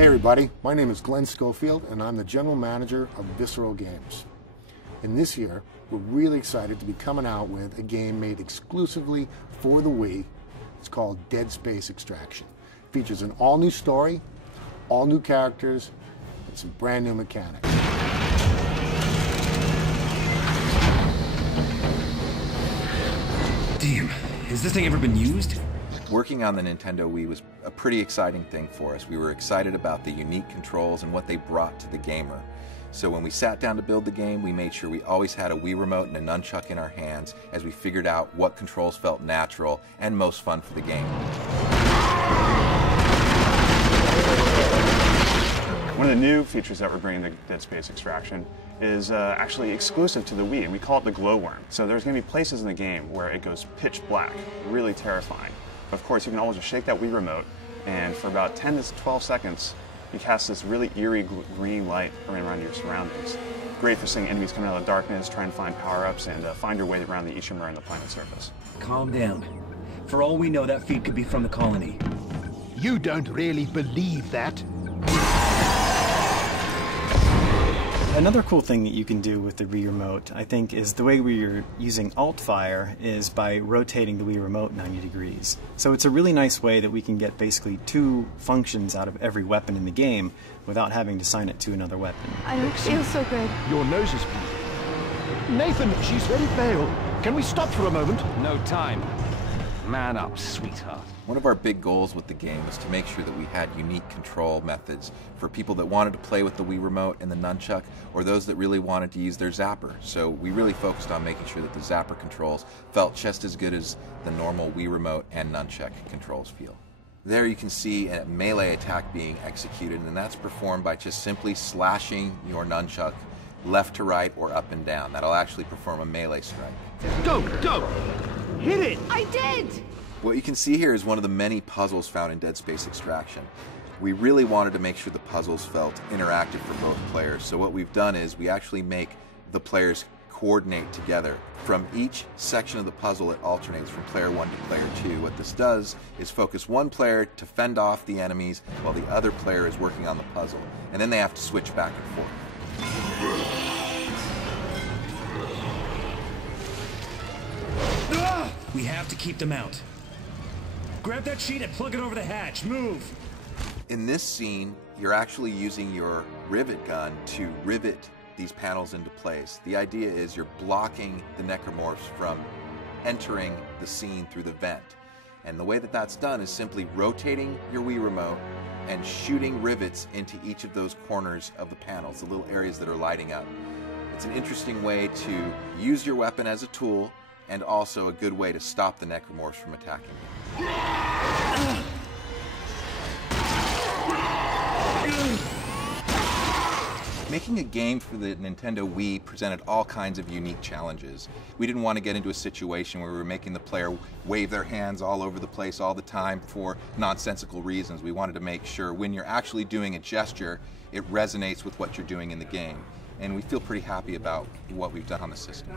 Hey everybody, my name is Glenn Schofield and I'm the General Manager of Visceral Games. And this year, we're really excited to be coming out with a game made exclusively for the Wii. It's called Dead Space Extraction. It features an all-new story, all new characters, and some brand new mechanics. Damn, has this thing ever been used? Working on the Nintendo Wii was a pretty exciting thing for us. We were excited about the unique controls and what they brought to the gamer. So when we sat down to build the game, we made sure we always had a Wii remote and a nunchuck in our hands as we figured out what controls felt natural and most fun for the game. One of the new features that we're bringing to Dead Space Extraction is actually exclusive to the Wii, and we call it the glowworm. So there's going to be places in the game where it goes pitch black, really terrifying. Of course, you can always just shake that Wii remote, and for about 10 to 12 seconds, you cast this really eerie green light around your surroundings. Great for seeing enemies coming out of the darkness, try and find power-ups, and find your way around the Ishimura and the planet's surface. Calm down. For all we know, that feed could be from the colony. You don't really believe that? Another cool thing that you can do with the Wii Remote, I think, is the way we're using Alt-Fire is by rotating the Wii Remote 90 degrees. So it's a really nice way that we can get basically 2 functions out of every weapon in the game without having to assign it to another weapon. I don't feel so good. Your nose is bleeding. Nathan, she's very pale. Can we stop for a moment? No time. Man up, sweetheart. One of our big goals with the game was to make sure that we had unique control methods for people that wanted to play with the Wii Remote and the nunchuck, or those that really wanted to use their zapper. So we really focused on making sure that the zapper controls felt just as good as the normal Wii Remote and nunchuck controls feel. There you can see a melee attack being executed, and that's performed by just simply slashing your nunchuck left to right or up and down. That'll actually perform a melee strike. Go, go! Hit it! I did! What you can see here is one of the many puzzles found in Dead Space Extraction. We really wanted to make sure the puzzles felt interactive for both players, so what we've done is we actually make the players coordinate together. From each section of the puzzle, it alternates from player 1 to player 2. What this does is focus one player to fend off the enemies while the other player is working on the puzzle, and then they have to switch back and forth. We have to keep them out. Grab that sheet and plug it over the hatch. Move! In this scene, you're actually using your rivet gun to rivet these panels into place. The idea is you're blocking the necromorphs from entering the scene through the vent. And the way that that's done is simply rotating your Wii Remote and shooting rivets into each of those corners of the panels, the little areas that are lighting up. It's an interesting way to use your weapon as a tool, and also a good way to stop the necromorphs from attacking you. Making a game for the Nintendo Wii presented all kinds of unique challenges. We didn't want to get into a situation where we were making the player wave their hands all over the place all the time for nonsensical reasons. We wanted to make sure when you're actually doing a gesture, it resonates with what you're doing in the game. And we feel pretty happy about what we've done on the system.